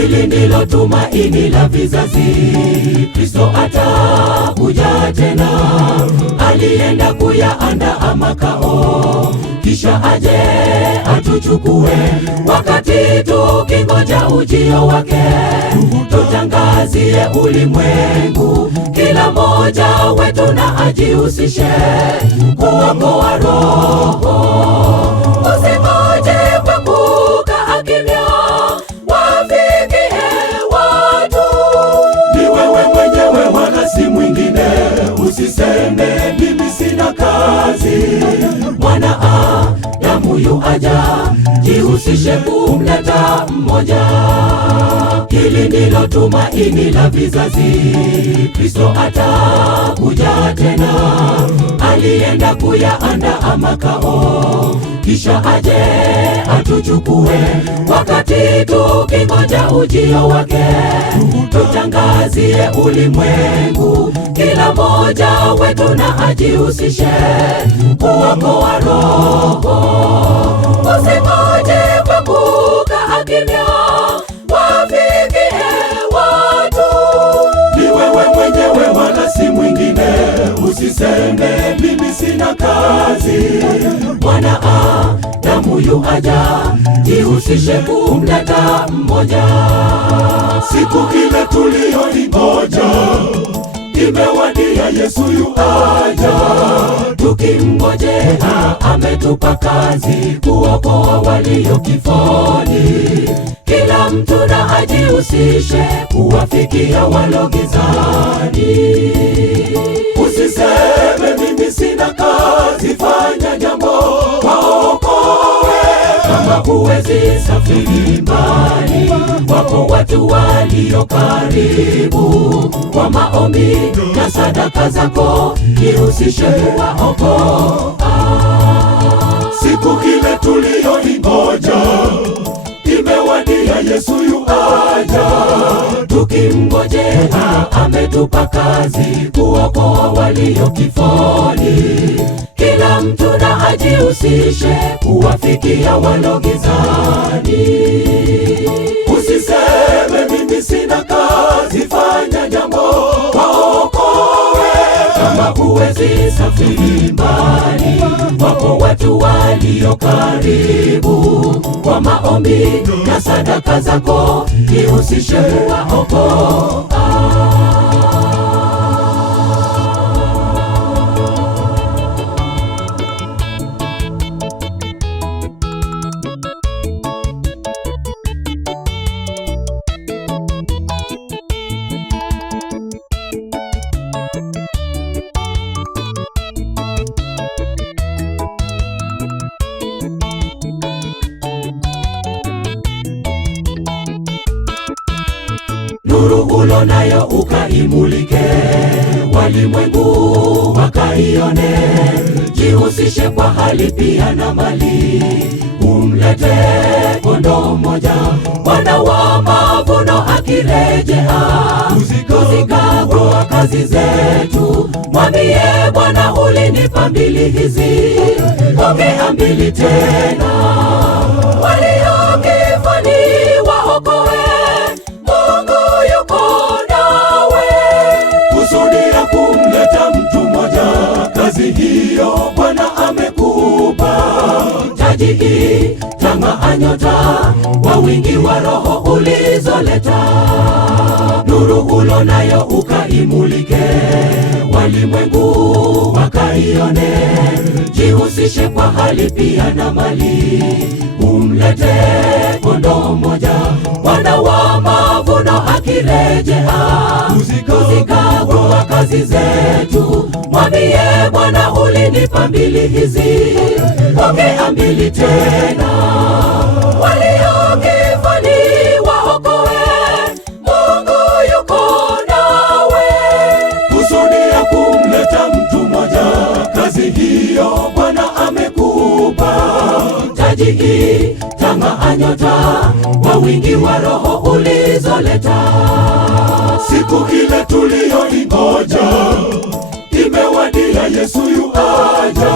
Hili ndilo tumaini la vizazi, Kristo atakuja tena. Alienda kuyaandaa makao, kisha aje atuchukue. Wakati tukingoja ujio wake, tutangazie ulimwengu, kila mmoja wetu na ajihusishe kuokoa roho. Usingoje kwa kukaa kimya, wafikie watu. Ni wewe mwenyewe wala si mwingine, usiseme mimi sina kazi. Mwanadamu yu aja, jihusishe kumleta mmoja. Hili ndilo tumaini la vizazi, Kristo atakuja tena. Alienda kuyaandaa makao, kisha aje atuchukue. Wakati tukingoja ujio wake, tutangazie ulimwengu, kila mmoja wetu na ajihusishe kuokoa roho. Usingoje kwa kukaa kimya, wafikie watu. Ni wewe mwenyewe wala si mwingine, usiseme mimi sina kazi. Mwanadamu yu aja, jihusishe kumleta mmoja. Siku ile tuliyoingoja imewadia, Yesu yu aja. Tukimngojea ametupa kazi, kuokoa walio kifoni. Kila mtu na ajihusishe kuwafikia walio gizani. Usiseme mimi sina kazi, fanya jambo waokoe. Kama huwezi safiri mbali, wapo watu walio karibu. Kwa maombi na sadaka zako, jihusishe kuwaokoa. Siku ile tuliyoingoja imewadia, Yesu yu aja. Tukimngojea ametupa kazi, kuokoa walio kifoni. Kila mtu na ajihusishe kuwafikia walio gizani. Usiseme mimi sina kazi, fanya jambo waokoe. Kama huwezi safiri mbali, wapo watu walio karibu. Kwa maombi na sadaka zako, jihusishe kuwaokoa. Nuru ulo nayo ukaimulike, walimwengu wakaione. Jihusishe kwa hali pia na mali, umlete kondoo mmoja. Bwana wa mavuno akirejea, kuzikagua kazi zetu. Mwambie Bwana, ulinipa mbili hizi, ongea mbili tena. Walio kifoni waokoe, kumleta mtu mmoja. Kazi hiyo Bwana amekupa, taji hii tang'aa nyota kwa wingi wa roho ulizoleta. Nuru ulo nayo ukaimulike, walimwengu wakaione. Jihusishe kwa hali pia na mali, umlete kondoo mmoja. Bwana wa mavuno akirejea, kuzikagua kazi zetu. Mwambie Bwana, ulinipa mbili hizi, ongea mbili tena. Walio kifoni waokoe, Mungu yuko nawe. Kusudia kumleta mtu mmoja, kazi hiyo Bwana amekupa. Taji hii tang'aa nyota kwa wingi wa roho ulizoleta. Siku ile tuliyoingoja imewadia, Yesu yuaja,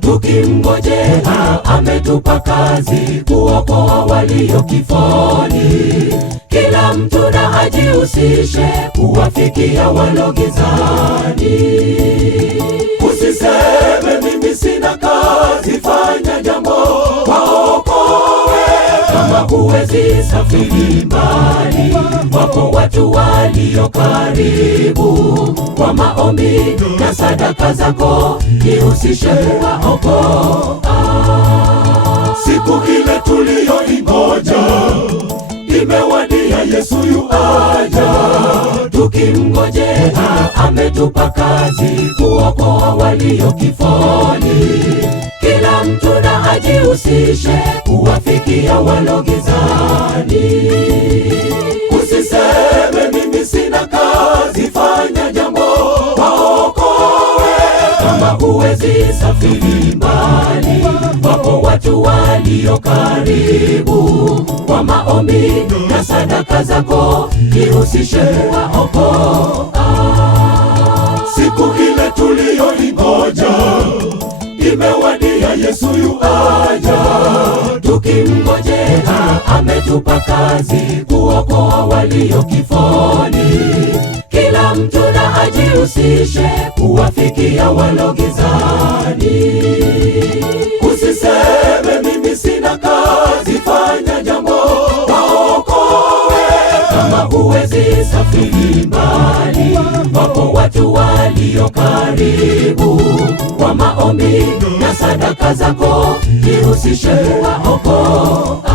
tukimngojea. Ametupa kazi kuokoa walio kifoni, kila mtu na ajihusishe kuwafikia walio gizani. Usiseme mimi sina kazi, fanya jambo waokoe. Kama huwezi safiri mbali, wapo watu walio karibu. Kwa maombi na sadaka zako jihusishe kuwaokoa. Siku ile tuliyoingoja imewadia, Yesu yuaja, tukimngojea. Ametupa kazi kuokoa walio kifoni, kila mtu na ajihusishe kuwafikia walio gizani. Usiseme mimi sina kazi, fanya jambo waokoe. Kama huwezi safiri mbali, wapo watu walio karibu. Kwa maombi na sadaka zako jihusishe kuwaokoa. Siku ile tuliyoingoja imewadia, Yesu yuaja, tukimngojea. Ametupa kazi kuokoa walio kifoni, kila mtu na ajihusishe kuwafikia walio gizani. Usiseme mimi sina kazi, fanya jambo waokoe. Kama huwezi safiri mbali, wapo watu walio karibu. Kwa maombi na sadaka zako jihusishe kuwaokoa.